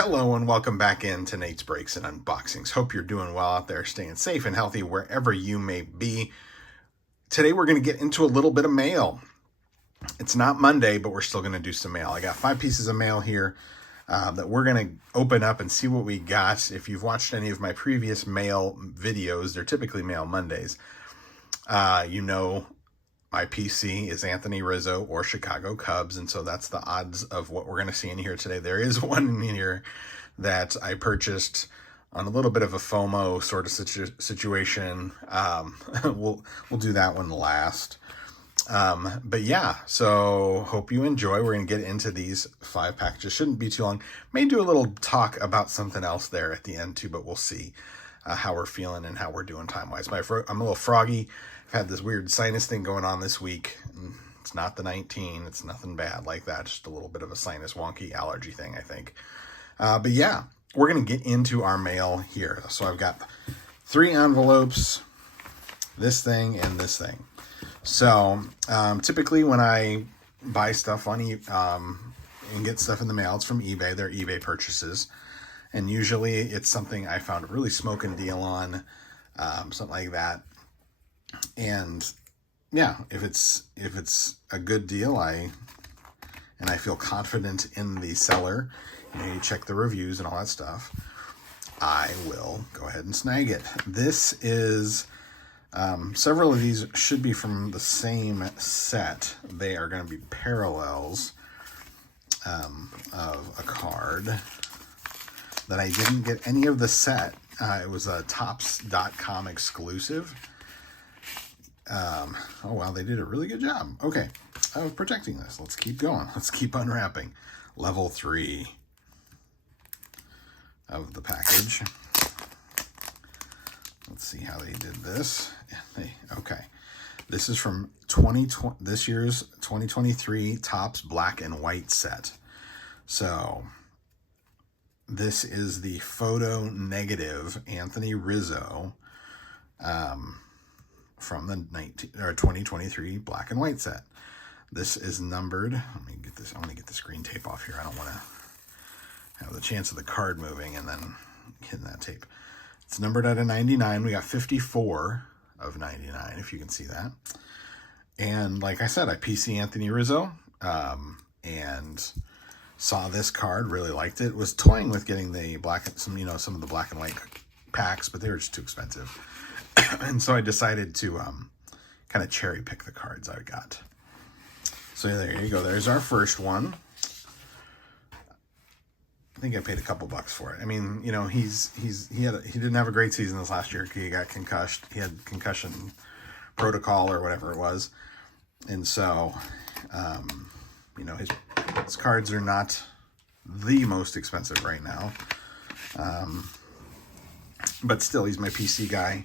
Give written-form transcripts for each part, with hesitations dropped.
Hello and welcome back into Nate's Breaks and Unboxings. Hope you're doing well out there, staying safe and healthy wherever you may be. Today we're going to get into a little bit of mail. It's not Monday, but we're still going to do some mail. I got 5 pieces of mail here that we're going to open up and see what we got. If you've watched any of my previous mail videos, they're typically Mail Mondays. You know my PC is Anthony Rizzo or Chicago Cubs, and so that's the odds of what we're going to see in here today. There is one in here that I purchased on a little bit of a FOMO sort of situation. We'll do that one last. But yeah, so hope you enjoy. We're going to get into these 5 packages. Shouldn't be too long. May do a little talk about something else there at the end too, but we'll see how we're feeling and how we're doing time-wise. I'm a little froggy. I've had this weird sinus thing going on this week. It's not the 19. It's nothing bad like that. Just a little bit of a sinus wonky allergy thing, I think. But yeah, we're going to get into our mail here. So I've got 3 envelopes, this thing, and this thing. So typically when I buy stuff on and get stuff in the mail, it's from eBay. They're eBay purchases. And usually it's something I found a really smoking deal on, something like that. And yeah, if it's a good deal, I feel confident in the seller, you check the reviews and all that stuff, I will go ahead and snag it. This is several of these should be from the same set. They are going to be parallels of a card that I didn't get any of the set. It was a Topps.com exclusive. Oh wow, they did a really good job. Okay, of protecting this. Let's keep going. Let's keep unwrapping. Level 3 of the package. Let's see how they did this. Okay, this is from this year's 2023 Topps Black and White set. So this is the photo negative Anthony Rizzo from the 2023 Black and White set. This is numbered. Let me get this. I want to get the screen tape off here. I don't want to have the chance of the card moving and then hitting that tape. It's numbered at a 99. We got 54 of 99, if you can see that. And like I said, I PC Anthony Rizzo and saw this card, really liked it. Was toying with getting the some of the black and white packs, but they were just too expensive. And so I decided to kind of cherry pick the cards I got. So there you go. There's our first one. I think I paid a couple bucks for it. I mean, you know, he didn't have a great season this last year. He got concussed. He had concussion protocol or whatever it was, and so you know, his cards are not the most expensive right now, but still, he's my PC guy.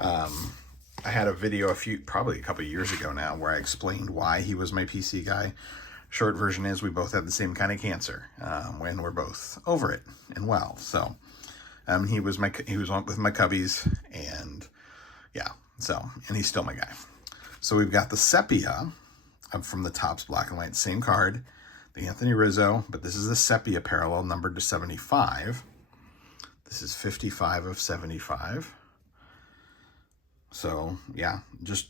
I had a video probably a couple of years ago now where I explained why he was my PC guy. Short version is we both had the same kind of cancer when we're both over it and well. So he was with my Cubbies, and yeah, and he's still my guy. So we've got the Sepia from the Topps Black and White, same card, the Anthony Rizzo, but this is the Sepia parallel numbered to 75. This is 55 of 75. So yeah, just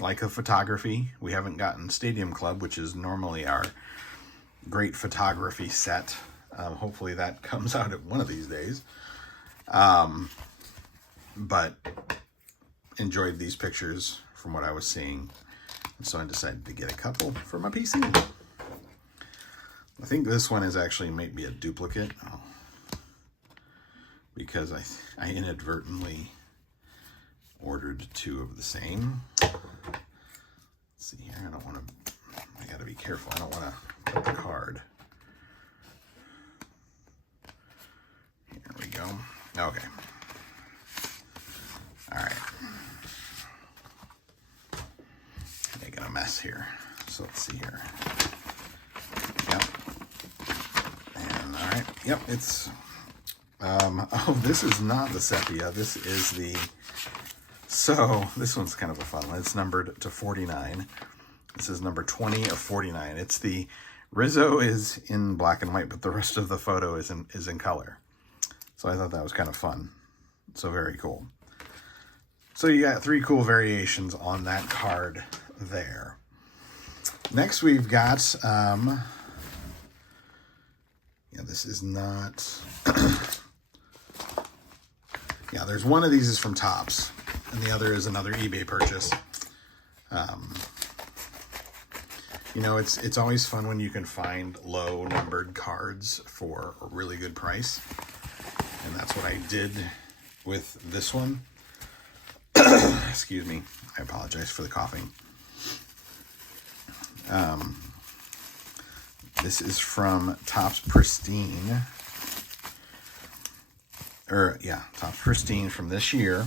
like a photography, we haven't gotten Stadium Club, which is normally our great photography set. Hopefully that comes out at one of these days. But enjoyed these pictures from what I was seeing. So I decided to get a couple for my PC. I think this one is actually maybe a duplicate. Because I inadvertently ordered 2 of the same. Let's see here. I gotta be careful. I don't want to put the card. Here we go. Okay. All right. Making a mess here. So let's see here. Yep. And all right. Yep. It's. Oh, this is not the Sepia. This is the. So this one's kind of a fun one. It's numbered to 49. This is number 20 of 49. It's the Rizzo is in black and white, but the rest of the photo is in color. So I thought that was kind of fun. So very cool. So you got 3 cool variations on that card there. Next we've got, yeah, this is not, yeah, there's one of these is from Topps, and the other is another eBay purchase. You know, it's always fun when you can find low numbered cards for a really good price. And that's what I did with this one. Excuse me. I apologize for the coughing. This is from Topps Pristine. Topps Pristine from this year.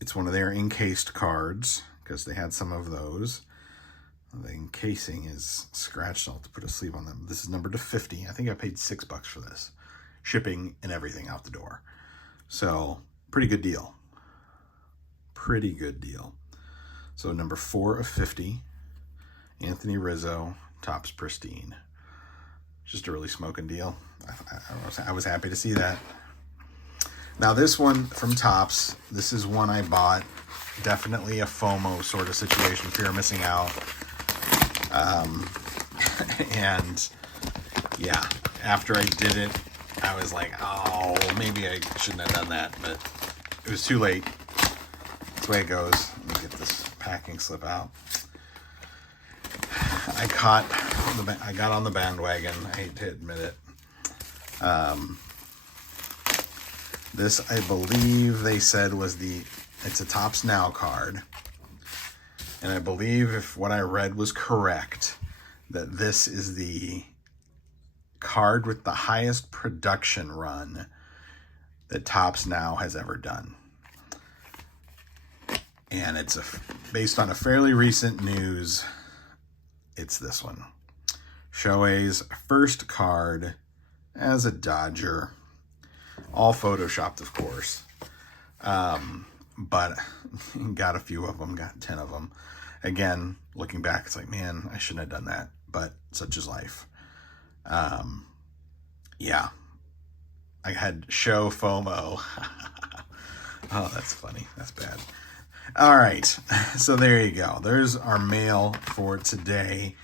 It's one of their encased cards, because they had some of those. The encasing is scratched. I'll have to put a sleeve on them. This is numbered to 50. I think I paid $6 for this. Shipping and everything out the door. So, pretty good deal. Pretty good deal. So, number 4 of 50. Anthony Rizzo, Topps Pristine. Just a really smoking deal. I was happy to see that. Now this one from Topps, this is one I bought. Definitely a FOMO sort of situation, fear of missing out. And yeah, after I did it, I was like, oh, maybe I shouldn't have done that, but it was too late. That's the way it goes. Let me get this packing slip out. I got on the bandwagon. I hate to admit it. This, I believe they said it's a Topps Now card. And I believe if what I read was correct, that this is the card with the highest production run that Topps Now has ever done. And it's based on a fairly recent news. It's this one. Shohei's first card as a Dodger. All photoshopped, of course. But got a few of them, got 10 of them. Again, looking back, it's like, man, I shouldn't have done that. But such is life. Yeah. I had show FOMO. Oh, that's funny. That's bad. All right. So there you go. There's our mail for today.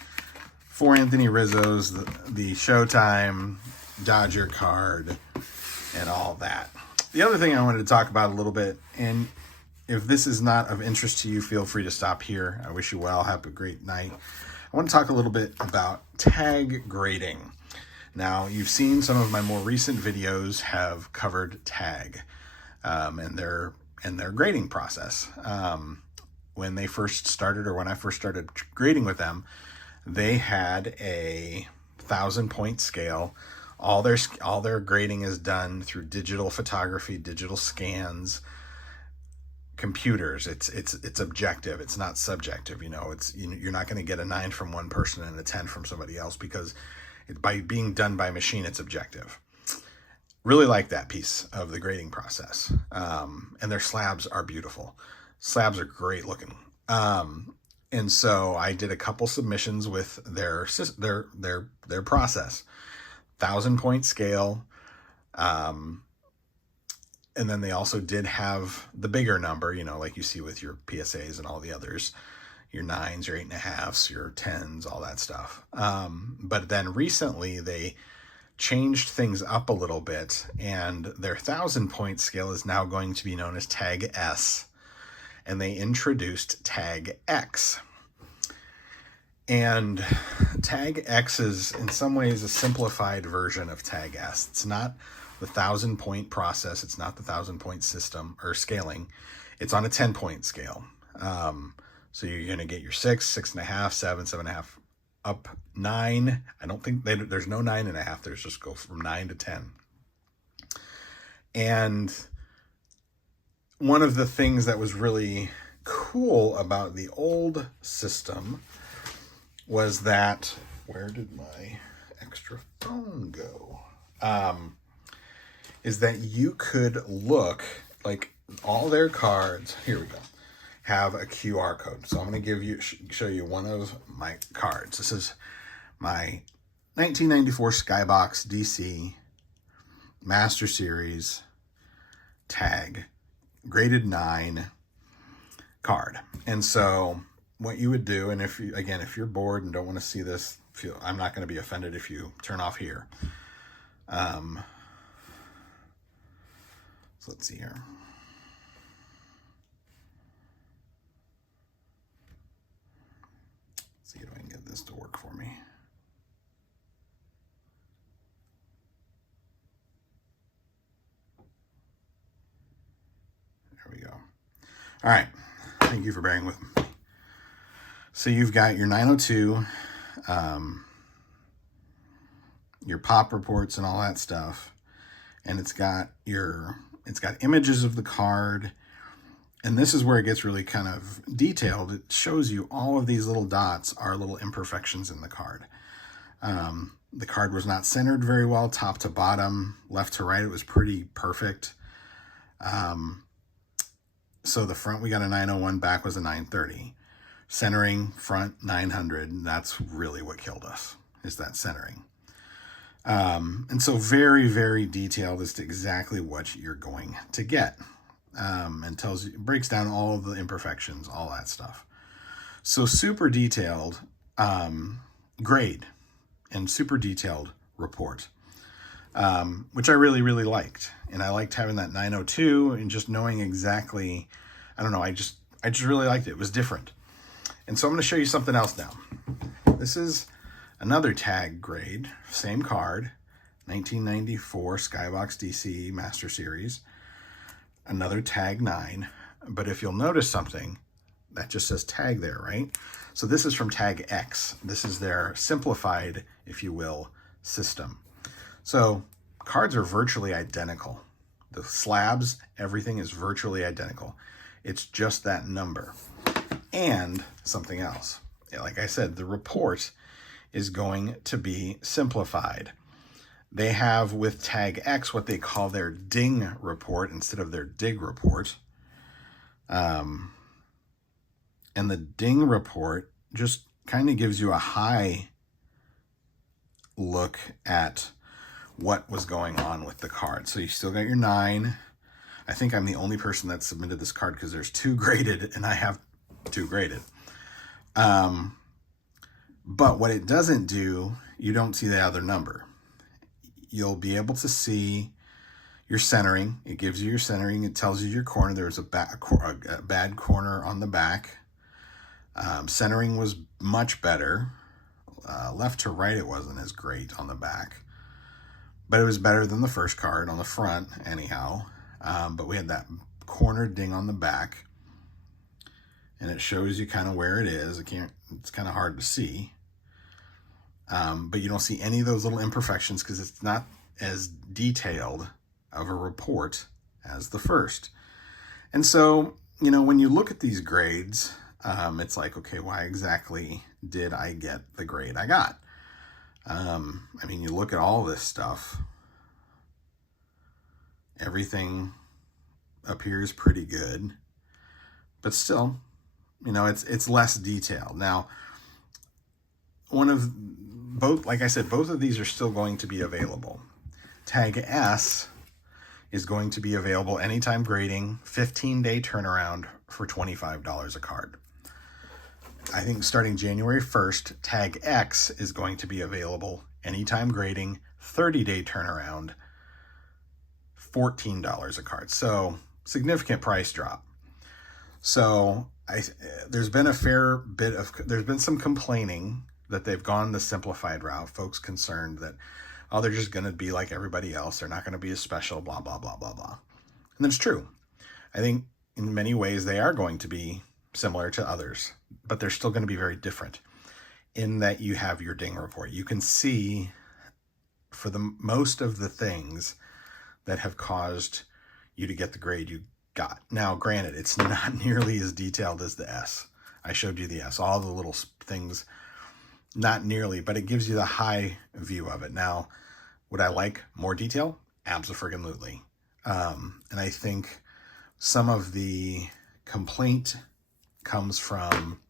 For Anthony Rizzo's, the Showtime Dodger card and all that. The other thing I wanted to talk about a little bit, and if this is not of interest to you, feel free to stop here. I wish you well. Have a great night. I want to talk a little bit about tag grading. Now, you've seen some of my more recent videos have covered tag and their grading process. When they first started, or when I first started grading with them, they had a 1,000-point scale. All their grading is done through digital photography, digital scans, computers. It's objective. It's not subjective. You know, you're not going to get a 9 from one person and a 10 from somebody else, because by being done by machine, it's objective. Really like that piece of the grading process. And their slabs are beautiful. Slabs are great looking. And so I did a couple submissions with their process. 1,000-point scale. And then they also did have the bigger number, you know, like you see with your PSAs and all the others, your 9s, your 8.5s, your 10s, all that stuff. But then recently they changed things up a little bit, and their 1,000-point scale is now going to be known as Tag S, and they introduced Tag X. And Tag X is in some ways a simplified version of Tag S. It's not the 1,000-point process. It's not the 1,000-point system or scaling. It's on a 10-point scale. So you're going to get your 6, 6.5, 7, 7.5, up 9. I don't think there's no 9.5. There's just go from 9 to 10. And one of the things that was really cool about the old system was that, where did my extra phone go? Is that you could look, like, all their cards. Here we go. have a QR code. So I'm going to show you one of my cards. This is my 1994 Skybox DC Master Series tag, graded 9 card. And so what you would do, and if you're bored and don't want to see this, I'm not going to be offended if you turn off here. So let's see here. Let's see if I can get this to work for me. There we go. All right. Thank you for bearing with me. So you've got your 902, your pop reports and all that stuff, and it's got images of the card, and this is where it gets really kind of detailed. It shows you all of these little dots are little imperfections in the card. The card was not centered very well, top to bottom, left to right. It was pretty perfect. So the front, we got a 901, back was a 930. Centering, front 900. That's really what killed us, is that centering. And so very, very detailed as to exactly what you're going to get. And breaks down all of the imperfections, all that stuff. So super detailed grade and super detailed report, which I really, really liked. And I liked having that 902 and just knowing exactly, I don't know, I just really liked it. It was different. And so I'm going to show you something else now. This is another tag grade, same card, 1994 Skybox DC Master Series, another tag 9. But if you'll notice something, that just says tag there, right? So this is from Tag X. This is their simplified, if you will, system. So cards are virtually identical. The slabs, everything is virtually identical. It's just that number. And something else. Like I said, the report is going to be simplified. They have with Tag X what they call their DING report instead of their DIG report. And the DING report just kind of gives you a high look at what was going on with the card. So you still got your 9. I think I'm the only person that submitted this card because there's 2 graded and I have 2 graded. But what it doesn't do, you don't see the other number. You'll be able to see your centering. It gives you your centering. It tells you your corner. There's a bad corner on the back. Centering was much better. Left to right, it wasn't as great on the back. But it was better than the first card on the front, anyhow. But we had that corner ding on the back. And it shows you kind of where it is. It's kind of hard to see. But you don't see any of those little imperfections because it's not as detailed of a report as the first. And so, when you look at these grades, it's like, okay, why exactly did I get the grade I got? You look at all this stuff, everything appears pretty good, but still, it's less detailed. Now, like I said, both of these are still going to be available. Tag S is going to be available anytime grading, 15-day turnaround for $25 a card. I think starting January 1st, Tag X is going to be available anytime grading, 30-day turnaround, $14 a card. So significant price drop. So there's been some complaining that they've gone the simplified route. Folks concerned that, they're just going to be like everybody else. They're not going to be as special, blah, blah, blah, blah, blah. And that's true. I think in many ways they are going to be similar to others, but they're still going to be very different in that you have your DING report. You can see for the most of the things that have caused you to get the grade you got. Now, granted, it's not nearly as detailed as the S. I showed you the S, all the little things, not nearly, but it gives you the high view of it. Now, would I like more detail? Abso-friggin-lutely. And I think some of the complaint comes from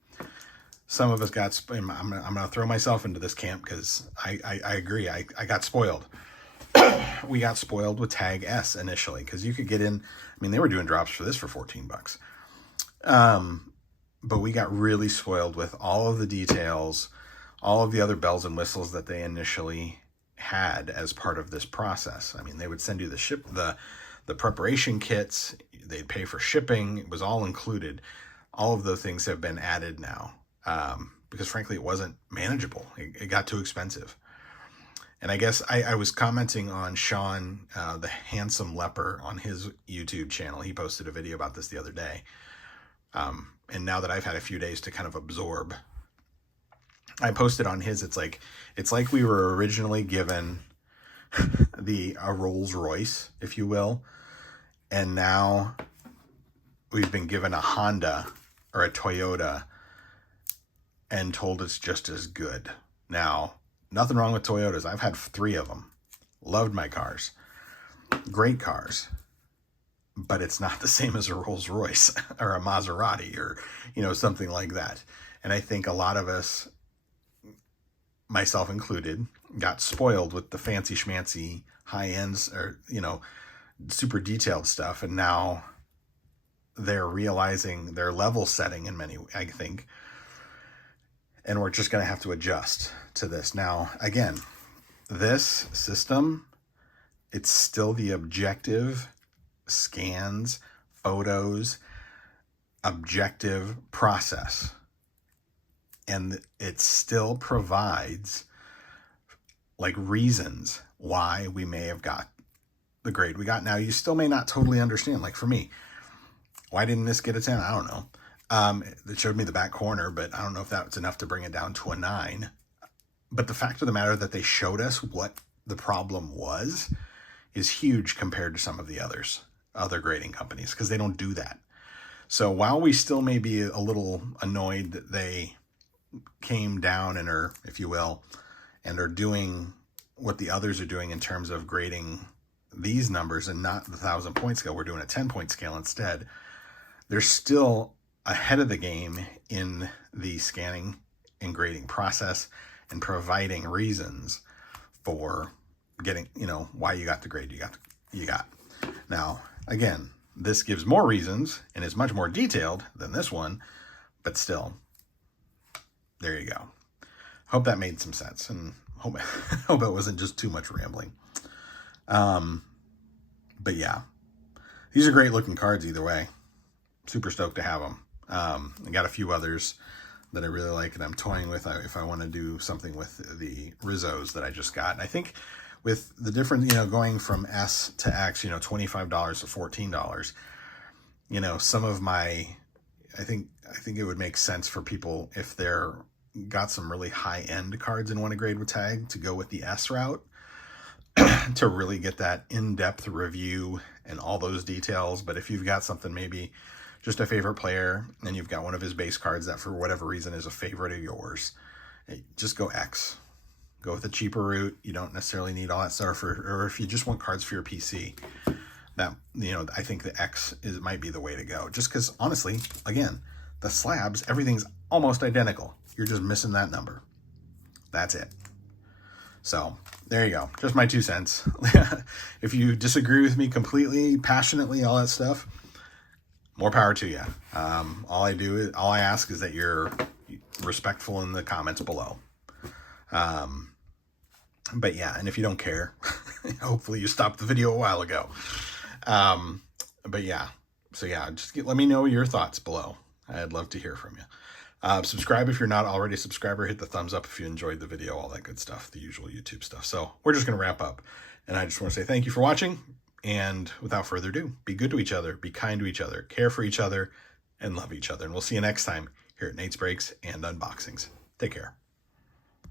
some of us got, I'm going to throw myself into this camp because I agree. I got spoiled. We got spoiled with Tag S initially because you could get in. I mean, they were doing drops for this for $14. But we got really spoiled with all of the details, all of the other bells and whistles that they initially had as part of this process. I mean, they would send you the preparation kits, they'd pay for shipping, it was all included. All of those things have been added now because frankly, it wasn't manageable. It got too expensive. And I guess I was commenting on Sean, the Handsome Leper, on his YouTube channel. He posted a video about this the other day. And now that I've had a few days to kind of absorb, I posted on his, it's like we were originally given a Rolls Royce, if you will, and now we've been given a Honda or a Toyota and told it's just as good. Now, nothing wrong with Toyotas. I've had 3 of them. Loved my cars. Great cars. But it's not the same as a Rolls Royce or a Maserati or, something like that. And I think a lot of us, myself included, got spoiled with the fancy schmancy high ends or, super detailed stuff. And now they're realizing they're level setting in many, I think. And we're just going to have to adjust to this. Now, again, this system, it's still the objective scans, photos, objective process. And it still provides reasons why we may have got the grade we got. Now, you still may not totally understand. Like for me, why didn't this get a 10? I don't know. It showed me the back corner, but I don't know if that was enough to bring it down to a 9. But the fact of the matter that they showed us what the problem was is huge compared to some of the other grading companies, because they don't do that. So while we still may be a little annoyed that they came down and are, if you will, and are doing what the others are doing in terms of grading these numbers and not the 1,000-point scale, we're doing a 10-point scale instead, they're still ahead of the game in the scanning and grading process and providing reasons for getting, why you got the grade you got. Now, again, this gives more reasons and is much more detailed than this one, but still, there you go. Hope that made some sense, and hope it wasn't just too much rambling. But yeah, these are great looking cards either way. Super stoked to have them. I got a few others that I really like and I'm toying with if I want to do something with the Rizzos that I just got. And I think with the different, going from S to X, $25 to $14, some of my, I think it would make sense for people if they're got some really high end cards and want to grade with Tag to go with the S route to really get that in-depth review and all those details. But if you've got something, maybe just a favorite player and you've got one of his base cards that for whatever reason is a favorite of yours, just go X. Go with the cheaper route. You don't necessarily need all that stuff, or if you just want cards for your PC, that, I think the X might be the way to go. Just because, honestly, again, the slabs, everything's almost identical. You're just missing that number. That's it. So there you go. Just my 2 cents. If you disagree with me completely, passionately, all that stuff, more power to you. All I ask is that you're respectful in the comments below. But yeah, and if you don't care, hopefully you stopped the video a while ago. But yeah, so yeah, just let me know your thoughts below. I'd love to hear from you. Subscribe if you're not already a subscriber. Hit the thumbs up if you enjoyed the video, all that good stuff, the usual YouTube stuff. So we're just going to wrap up. And I just want to say thank you for watching. And without further ado, be good to each other, be kind to each other, care for each other, and love each other. And we'll see you next time here at Nate's Breaks and Unboxings. Take care.